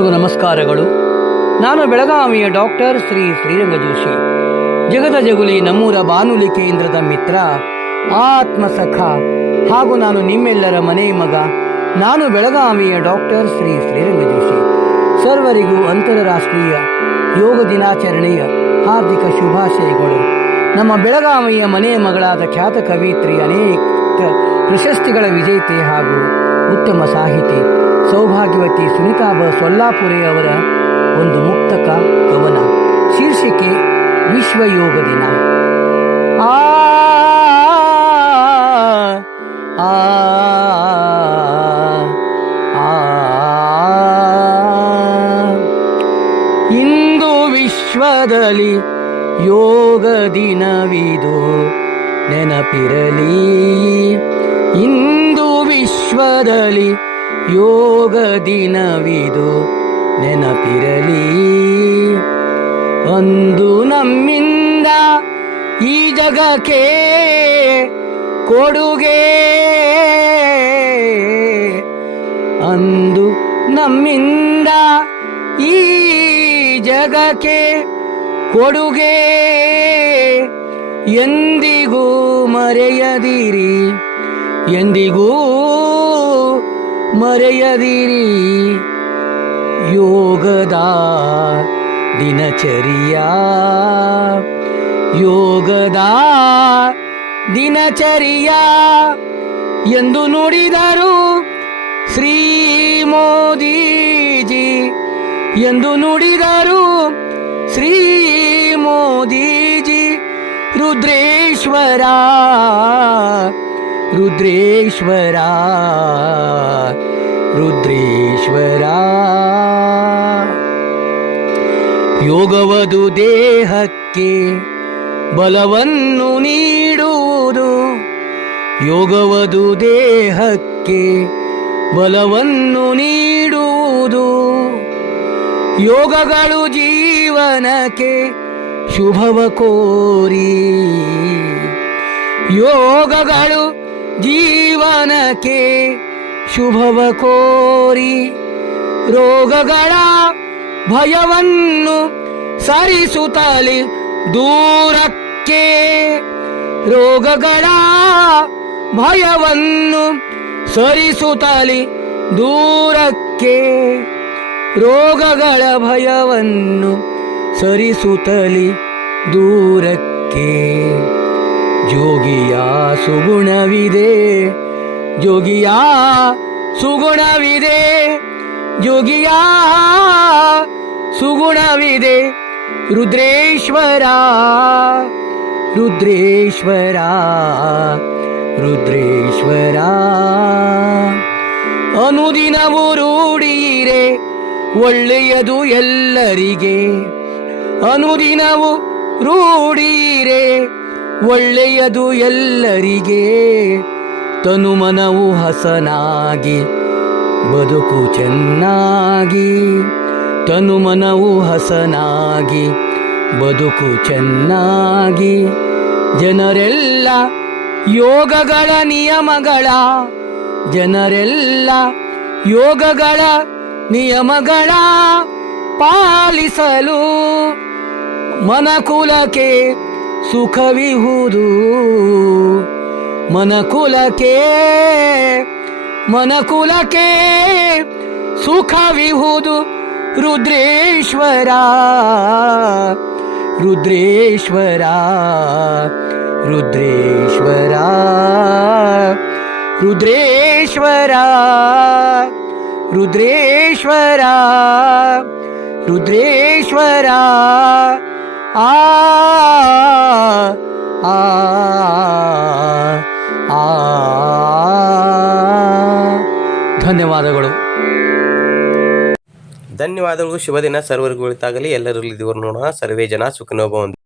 ಎಲ್ಲರಿಗೂ ನಮಸ್ಕಾರಗಳು. ನಾನು ಬೆಳಗಾವಿಯ ಡಾಕ್ಟರ್ ಶ್ರೀ ಶ್ರೀರಂಗ ಜೋಶಿ ಜಗದ ಜಗುಲಿ ನಮ್ಮೂರ ಬಾನುಲಿ ಕೇಂದ್ರದ ಮಿತ್ರ, ಆತ್ಮಸಖ. ಹಾಗೂ ನಾನು ನಿಮ್ಮೆಲ್ಲರ ಮನೆ ಮಗ, ನಾನು ಬೆಳಗಾವಿಯ ಡಾಕ್ಟರ್ ಶ್ರೀ ಶ್ರೀರಂಗ ಜೋಶಿ ಸರ್ವರಿಗೂ ಅಂತಾರಾಷ್ಟ್ರೀಯ ಯೋಗ ದಿನಾಚರಣೆಯ ಹಾರ್ದಿಕ ಶುಭಾಶಯಗಳು. ನಮ್ಮ ಬೆಳಗಾವಿಯ ಮನೆಯ ಮಗಳಾದ ಖ್ಯಾತ ಕವಿತ್ರಿ ಅನೇಕ ಪ್ರಶಸ್ತಿಗಳ ವಿಜೇತೆ ಹಾಗೂ ಉತ್ತಮ ಸಾಹಿತಿ ಸೌಭಾಗ್ಯವತಿ ಸುನೀತಾ ಬ ಸೊಲ್ಲಾಪುರೆಯವರ ಒಂದು ಮುಕ್ತಕ ಕವನ. ಶೀರ್ಷಿಕೆ ವಿಶ್ವಯೋಗ ದಿನ. ಆ. ಇಂದು ವಿಶ್ವದಲ್ಲಿ ಯೋಗ ದಿನವಿದು ನೆನಪಿರಲಿ. ಇಂದು ವಿಶ್ವದಲ್ಲಿ ಯೋಗ ದಿನವಿದು ನೆನಪಿರಲಿ. ಅಂದು ನಮ್ಮಿಂದ ಈ ಜಗಕ್ಕೆ ಕೊಡುಗೆ. ಅಂದು ನಮ್ಮಿಂದ ಈ ಜಗಕ್ಕೆ ಕೊಡುಗೆ. ಎಂದಿಗೂ ಮರೆಯದಿರಿ, ಎಂದಿಗೂ ಮರೆಯದಿರಿ. ಯೋಗದ ದಿನಚರಿಯ. ಯೋಗದ ದಿನಚರಿಯ. ಎಂದು ನುಡಿದರು ಶ್ರೀ ಮೋದಿಜಿ. ಎಂದು ನುಡಿದರು ಶ್ರೀ ಮೋದಿಜಿ. ರುದ್ರೇಶ್ವರ ರುದ್ರೇಶ್ವರ. ರುದ್ರೇಶ್ವರ. ಯೋಗವದು ದೇಹಕ್ಕೆ ಬಲವನ್ನು ನೀಡುವುದು. ಯೋಗವದು ದೇಹಕ್ಕೆ ಬಲವನ್ನು ನೀಡುವುದು. ಯೋಗಗಳು ಜೀವನಕ್ಕೆ ಶುಭವ ಕೋರಿ. ಯೋಗಗಳು ಜೀವನಕ್ಕೆ ಶುಭವ ಕೋರಿ ರೋಗಗಳ ಭಯವನ್ನು ಸರಿಸುತ್ತಲಿ ದೂರಕ್ಕೆ ರೋಗಗಳ ಭಯವನ್ನು ಸರಿಸುತ್ತಲಿ ದೂರಕ್ಕೆ ರೋಗಗಳ ಭಯವನ್ನು ಸರಿಸುತ್ತಲಿ ದೂರಕ್ಕೆ ಜೋಗಿಯ ಸುಗುಣವಿದೆ. ಜೋಗಿಯ ಸುಗುಣವಿದೆ. ಜೋಗಿಯ ಸುಗುಣವಿದೆ. ರುದ್ರೇಶ್ವರ ರುದ್ರೇಶ್ವರ ರುದ್ರೇಶ್ವರ. ಅನುದಿನವು ರೂಢೀರೆ ಒಳ್ಳೆಯದು ಎಲ್ಲರಿಗೆ. ಅನುದಿನವು ರೂಢೀರೆ ಒಳ್ಳೆಯದು ಎಲ್ಲರಿಗೆ. ತನುಮನವು ಹಸನಾಗಿ, ಬದುಕು ಚೆನ್ನಾಗಿ. ತನುಮನವು ಹಸನಾಗಿ, ಬದುಕು ಚೆನ್ನಾಗಿ. ಜನರೆಲ್ಲ ಯೋಗಗಳ ನಿಯಮಗಳ, ಜನರೆಲ್ಲ ಯೋಗಗಳ ನಿಯಮಗಳ ಪಾಲಿಸಲು ಮನಕುಲಕ್ಕೆ ಸುಖವಿಹುದು. ಮನಕುಲಕ್ಕೆ ಮನಕುಲಕ್ಕೆ ಸುಖವಿಹುದು ರುದ್ರೇಶ್ವರ ರುದ್ರೇಶ್ವರ ರುದ್ರೇಶ್ವರ ರುದ್ರೇಶ್ವರ ರುದ್ರೇಶ್ವರ ರುದ್ರೇಶ್ವರ ಆ ಆ ಧನ್ಯವಾದಗಳು. ಧನ್ಯವಾದಗಳು. ಶುಭ ದಿನ ಸರ್ವರಿಗೂ ಒಳಿತಾಗಲಿ ಎಲ್ಲರಲ್ಲಿ ದೇವರು ನೋಡೋಣ. ಸರ್ವೇ ಜನ ಸುಖನೋಭವಂತು